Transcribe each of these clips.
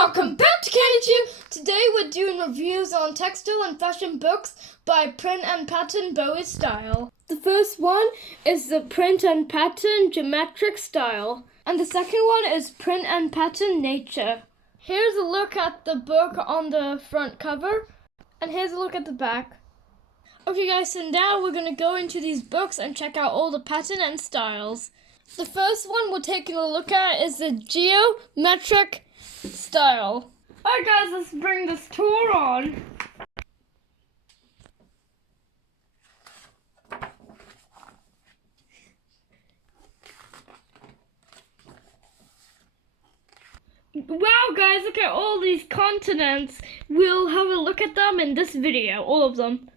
welcome back to CandyTube. Today we're doing reviews on textile and fashion books by print and pattern Bowie style. The first one is the print and pattern geometric style, and the second one is print and pattern nature. Here's a look at the book on the front cover, and here's a look at the back. Okay guys, so now we're going to go into these books and check out all the pattern and styles. The first one we're taking a look at is the geometric style. Alright guys, let's bring this tour on. Wow guys, look at all these continents. We'll have a look at them in this video, all of them.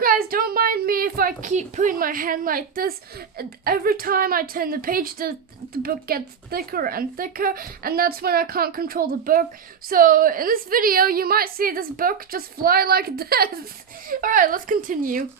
guys, don't mind me if I keep putting my hand like this. Every time I turn the page, the book gets thicker and thicker, and that's when I can't control the book. So in this video, you might see this book just fly like this. Alright, let's continue.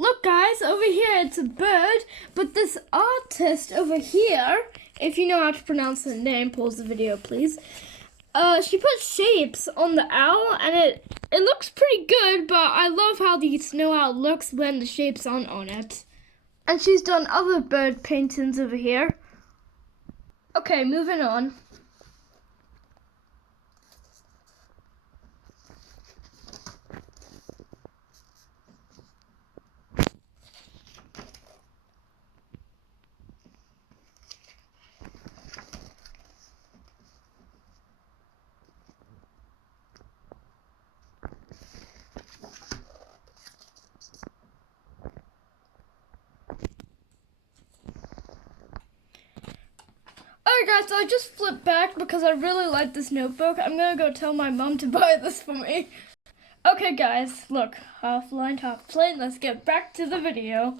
Look guys, over here it's a bird, but this artist over here, if you know how to pronounce her name, pause the video please. She put shapes on the owl and it looks pretty good, but I love how the snow owl looks when the shapes aren't on it. And she's done other bird paintings over here. Okay, moving on. Alright guys, so I just flipped back because I really like this notebook. I'm gonna go tell my mom to buy this for me. Okay guys, look, half lined, half plain. Let's get back to the video.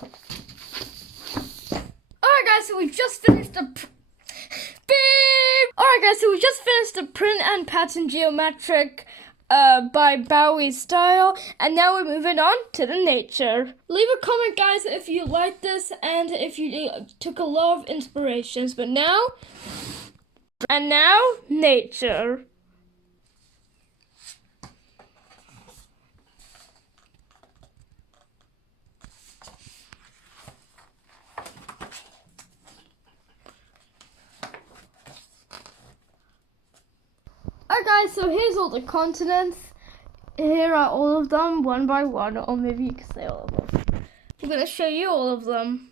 Alright guys, so we just finished the Alright guys, so we just finished the print and pattern geometric by Bowie style, and now we're moving on to the nature. Leave a comment guys if you like this and if you took a lot of inspirations, but now nature. Alright guys, so here's all the continents. Here are all of them, one by one, or maybe you can say all of them. I'm going to show you all of them.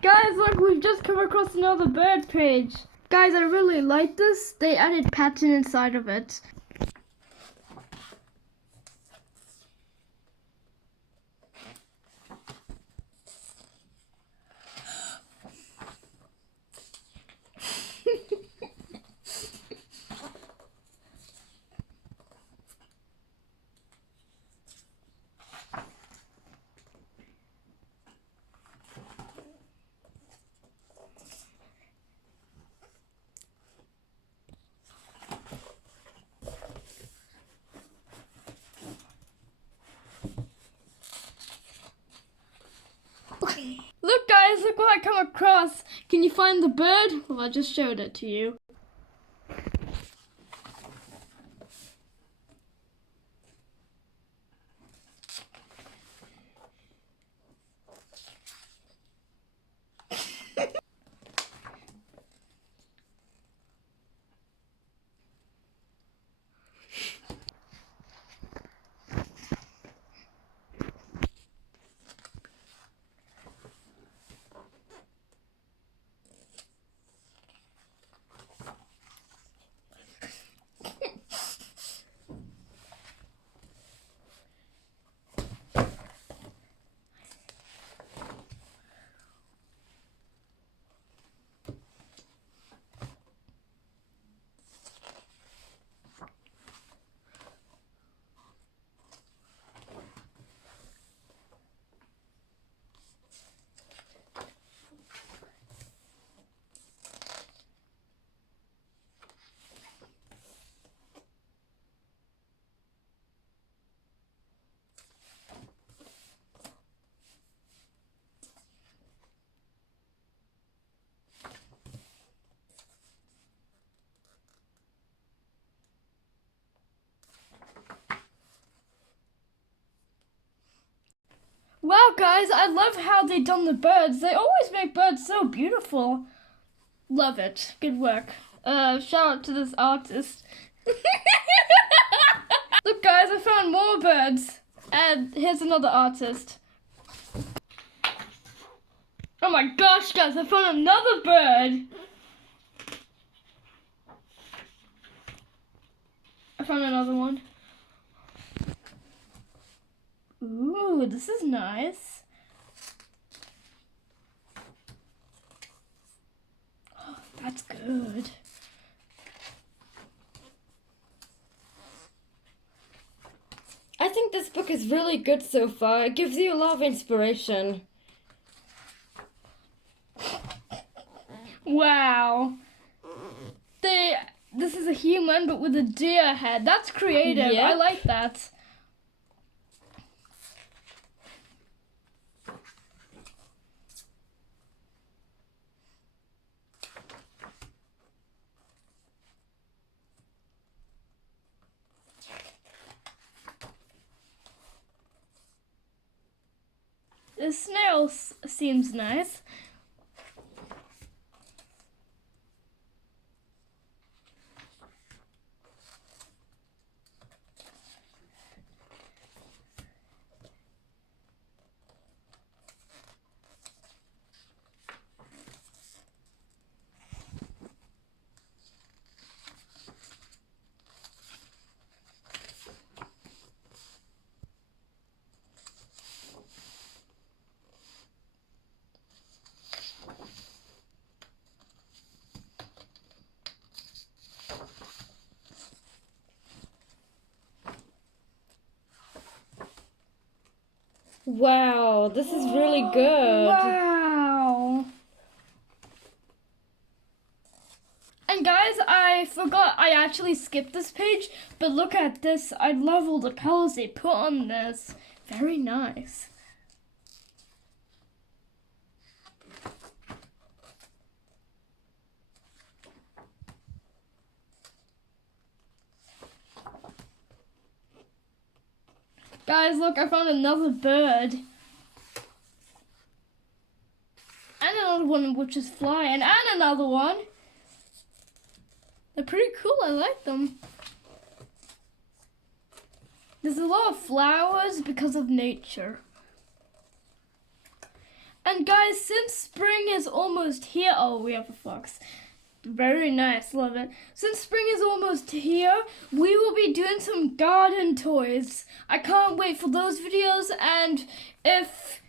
Guys, look, we've just come across another bird page. Guys, I really like this. They added pattern inside of it. Look guys, look what I come across. Can you find the bird? Well, I just showed it to you. Wow guys, I love how they done the birds. They always make birds so beautiful. Love it. Good work. Shout out to this artist. Look guys, I found more birds. And here's another artist. Oh my gosh guys, I found another bird. I found another one. Ooh, this is nice. Oh, that's good. I think this book is really good so far. It gives you a lot of inspiration. Wow. This is a human but with a deer head. That's creative. Yep. I like that. The snail seems nice. Wow, this is really good. Wow. And guys, I forgot I actually skipped this page, but look at this. I love all the colors they put on this. Very nice. Guys, look, I found another bird. And another one which is flying, and another one. They're pretty cool, I like them. There's a lot of flowers because of nature. And guys, since spring is almost here, oh, we have a fox. Very nice, love it. Since spring is almost here, we will be doing some garden toys. I can't wait for those videos, and if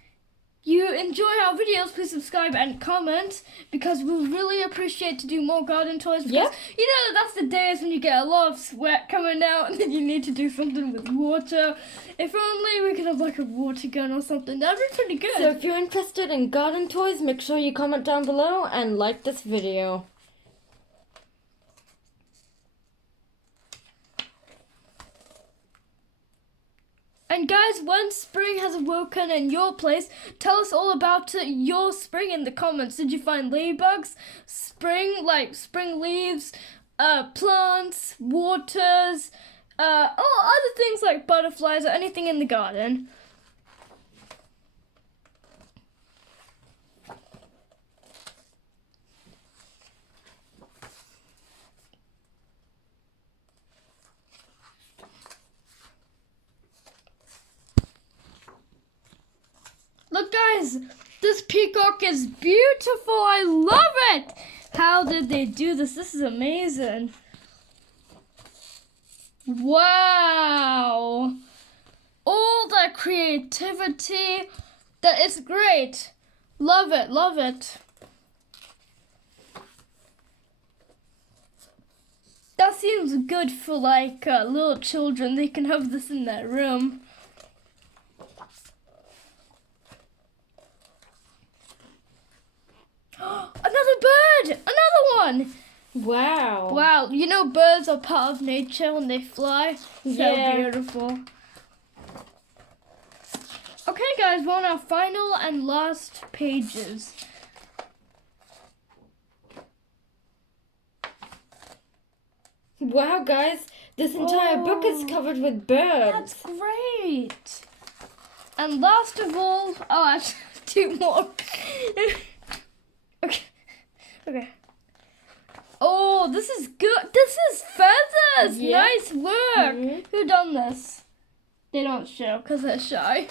you enjoy our videos, please subscribe and comment, because we'll really appreciate to do more garden toys, because you know that's the days when you get a lot of sweat coming out and then you need to do something with water. If only we could have like a water gun or something, that'd be pretty good. So if you're interested in garden toys, make sure you comment down below and like this video. And guys, when spring has awoken in your place, tell us all about your spring in the comments. Did you find ladybugs, spring leaves, plants, waters, other things like butterflies or anything in the garden? Look guys, this peacock is beautiful. I love it. How did they do this? This is amazing. Wow. All that creativity. That is great. Love it, love it. That seems good for like little children. They can have this in their room. Another bird! Another one! Wow. Wow, you know birds are part of nature when they fly? So beautiful. Okay guys, we're on our final and last pages. Wow guys, this entire book is covered with birds. That's great! And last of all, oh actually two more. Okay. Oh, this is good. This is feathers. Yeah. Nice work. Who done this? They don't show because they're shy.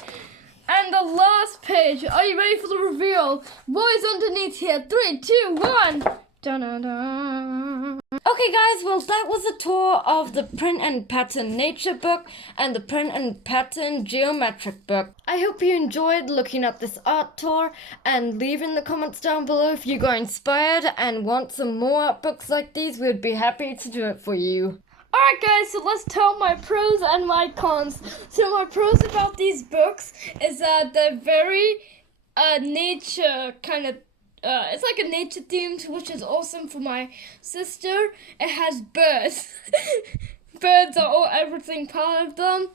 And the last page. Are you ready for the reveal? What is underneath here? 3, 2, 1. Dun-dun-dun. Okay guys, well that was a tour of the Print and Pattern Nature book and the Print and Pattern Geometric book. I hope you enjoyed looking at this art tour, and leave in the comments down below if you got inspired and want some more art books like these. We'd be happy to do it for you. Alright guys, so let's tell my pros and my cons. So my pros about these books is that they're very nature kind of it's like a nature themed, which is awesome for my sister. It has birds. Birds are all everything part of them.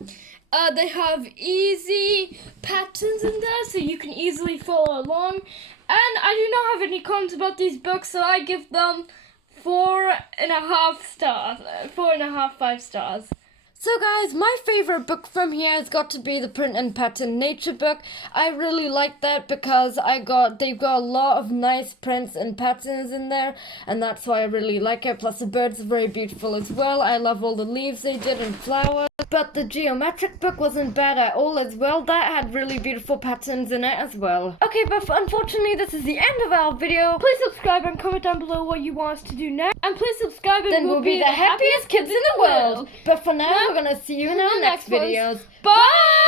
They have easy patterns in there, so you can easily follow along. And I do not have any cons about these books, so I give them 4.5 stars. 4.5, 5 stars. So guys, my favorite book from here has got to be the Print and Pattern Nature book. I really like that because they've got a lot of nice prints and patterns in there, and that's why I really like it. Plus the birds are very beautiful as well. I love all the leaves they did and flowers. But the geometric book wasn't bad at all as well. That had really beautiful patterns in it as well. Okay, but unfortunately this is the end of our video. Please subscribe and comment down below what you want us to do next. And please subscribe and Then we'll be the happiest kids in the world. But for now, we're gonna see you in our next videos. Bye!